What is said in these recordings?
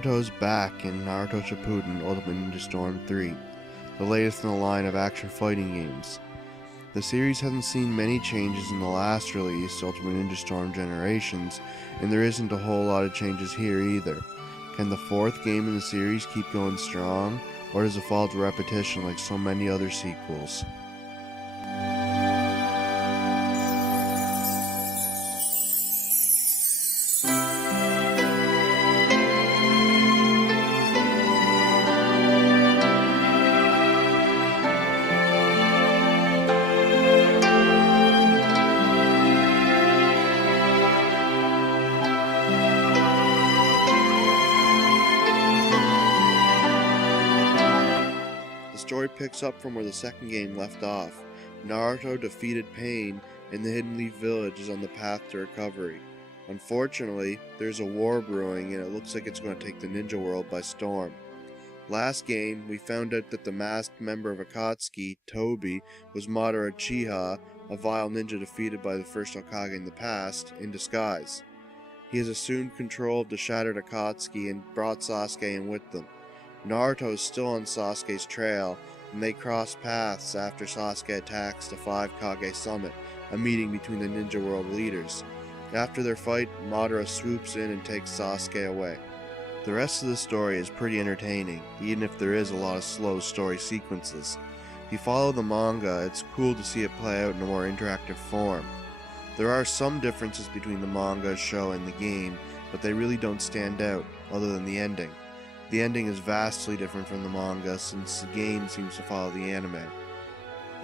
Naruto's back in Naruto Shippuden Ultimate Ninja Storm 3, the latest in the line of action fighting games. The series hasn't seen many changes in the last release, Ultimate Ninja Storm Generations, and there isn't a whole lot of changes here either. Can the fourth game in the series keep going strong, or does it fall to repetition like so many other sequels? The story picks up from where the second game left off. Naruto defeated Pain, and the Hidden Leaf Village is on the path to recovery. Unfortunately, there's a war brewing and it looks like it's going to take the ninja world by storm. Last game, we found out that the masked member of Akatsuki, Tobi, was Madara Uchiha, a vile ninja defeated by the first Hokage in the past, in disguise. He has assumed control of the shattered Akatsuki and brought Sasuke in with them. Naruto is still on Sasuke's trail, and they cross paths after Sasuke attacks the 5 Kage Summit, a meeting between the ninja world leaders. After their fight, Madara swoops in and takes Sasuke away. The rest of the story is pretty entertaining, even if there is a lot of slow story sequences. If you follow the manga, it's cool to see it play out in a more interactive form. There are some differences between the manga, show, and the game, but they really don't stand out, other than the ending. The ending is vastly different from the manga since the game seems to follow the anime.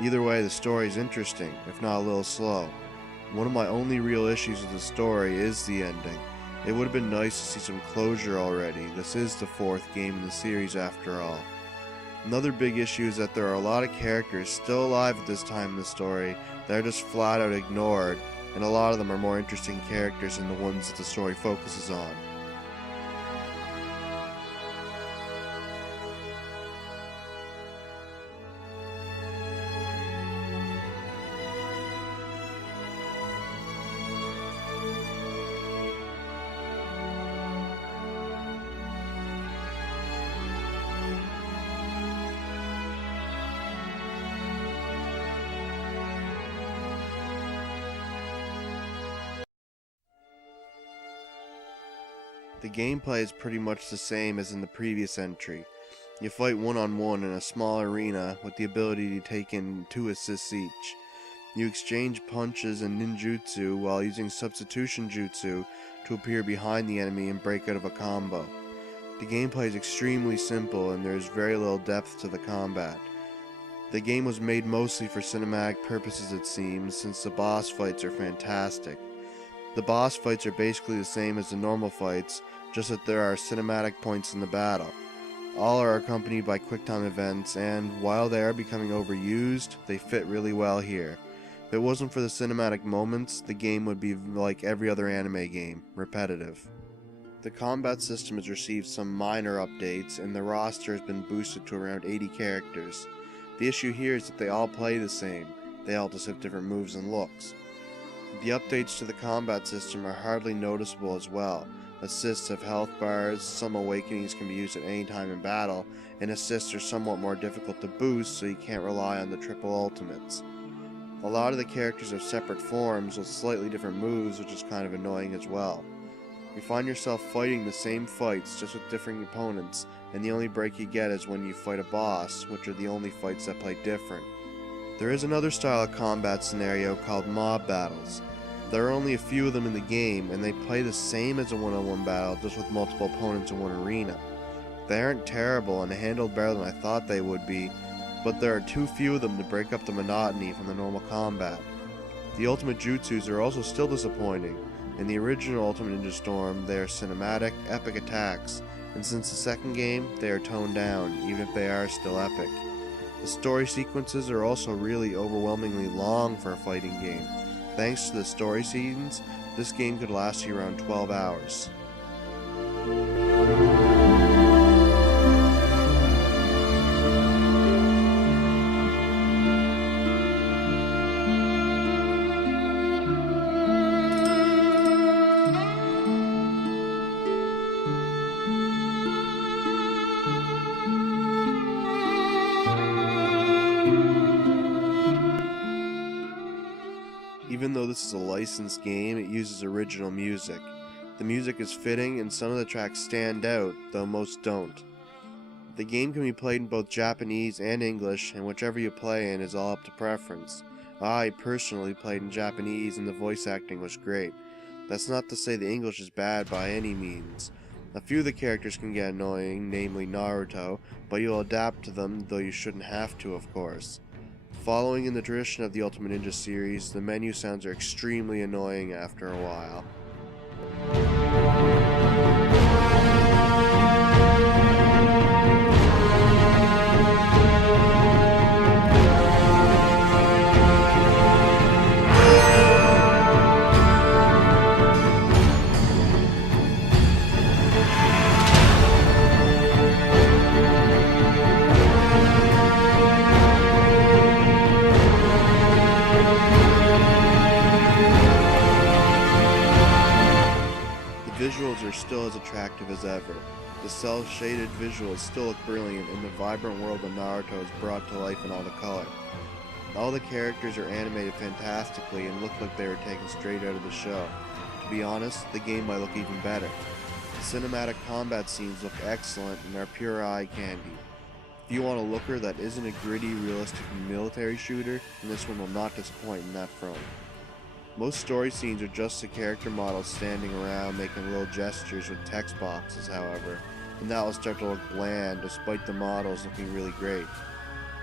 Either way, the story is interesting, if not a little slow. One of my only real issues with the story is the ending. It would have been nice to see some closure already. This is the fourth game in the series after all. Another big issue is that there are a lot of characters still alive at this time in the story that are just flat out ignored, and a lot of them are more interesting characters than the ones that the story focuses on. The gameplay is pretty much the same as in the previous entry. You fight one-on-one in a small arena with the ability to take in 2 assists each. You exchange punches and ninjutsu while using substitution jutsu to appear behind the enemy and break out of a combo. The gameplay is extremely simple and there is very little depth to the combat. The game was made mostly for cinematic purposes, it seems, since the boss fights are fantastic. The boss fights are basically the same as the normal fights, just that there are cinematic points in the battle. All are accompanied by QuickTime events, and while they are becoming overused, they fit really well here. If it wasn't for the cinematic moments, the game would be like every other anime game, repetitive. The combat system has received some minor updates, and the roster has been boosted to around 80 characters. The issue here is that they all play the same, they all just have different moves and looks. The updates to the combat system are hardly noticeable as well. Assists have health bars, some awakenings can be used at any time in battle, and assists are somewhat more difficult to boost so you can't rely on the triple ultimates. A lot of the characters have separate forms with slightly different moves, which is kind of annoying as well. You find yourself fighting the same fights just with different opponents, and the only break you get is when you fight a boss, which are the only fights that play different. There is another style of combat scenario called mob battles. There are only a few of them in the game, and they play the same as a one-on-one battle, just with multiple opponents in one arena. They aren't terrible and handled better than I thought they would be, but there are too few of them to break up the monotony from the normal combat. The ultimate jutsus are also still disappointing. In the original Ultimate Ninja Storm, they are cinematic, epic attacks, and since the second game, they are toned down, even if they are still epic. The story sequences are also really overwhelmingly long for a fighting game. Thanks to the story scenes, this game could last you around 12 hours. Even though this is a licensed game, it uses original music. The music is fitting and some of the tracks stand out, though most don't. The game can be played in both Japanese and English, and whichever you play in is all up to preference. I personally played in Japanese and the voice acting was great. That's not to say the English is bad by any means. A few of the characters can get annoying, namely Naruto, but you'll adapt to them, though you shouldn't have to, of course. Following in the tradition of the Ultimate Ninja series, the menu sounds are extremely annoying after a while. Visuals are still as attractive as ever. The cel-shaded visuals still look brilliant, and the vibrant world of Naruto is brought to life in all the color. All the characters are animated fantastically and look like they were taken straight out of the show. To be honest, the game might look even better. The cinematic combat scenes look excellent and are pure eye candy. If you want a looker that isn't a gritty, realistic military shooter, then this one will not disappoint in that front. Most story scenes are just the character models standing around making little gestures with text boxes, however, and that will start to look bland despite the models looking really great.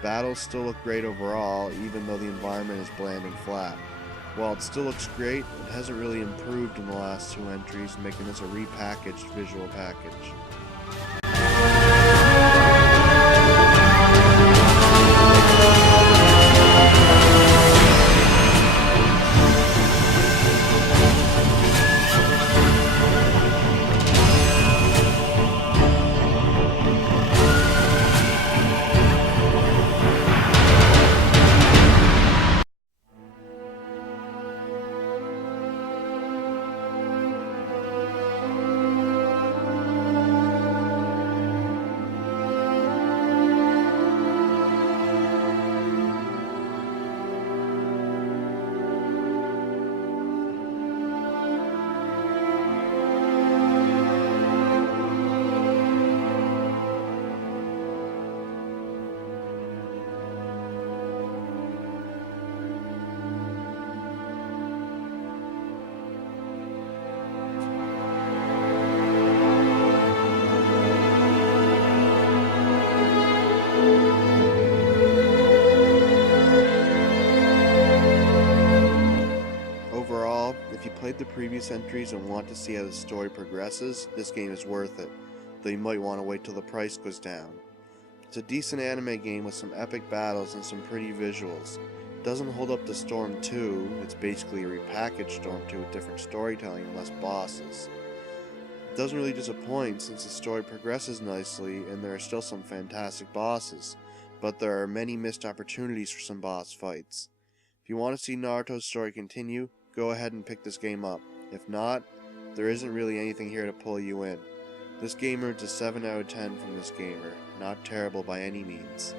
Battles still look great overall, even though the environment is bland and flat. While it still looks great, it hasn't really improved in the last two entries, making this a repackaged visual package. If you played the previous entries and want to see how the story progresses, this game is worth it, though you might want to wait till the price goes down. It's a decent anime game with some epic battles and some pretty visuals. It doesn't hold up to Storm 2, it's basically a repackaged Storm 2 with different storytelling and less bosses. It doesn't really disappoint since the story progresses nicely and there are still some fantastic bosses, but there are many missed opportunities for some boss fights. If you want to see Naruto's story continue, go ahead and pick this game up. If not, there isn't really anything here to pull you in. This game earns a 7 out of 10 from this gamer. Not terrible by any means.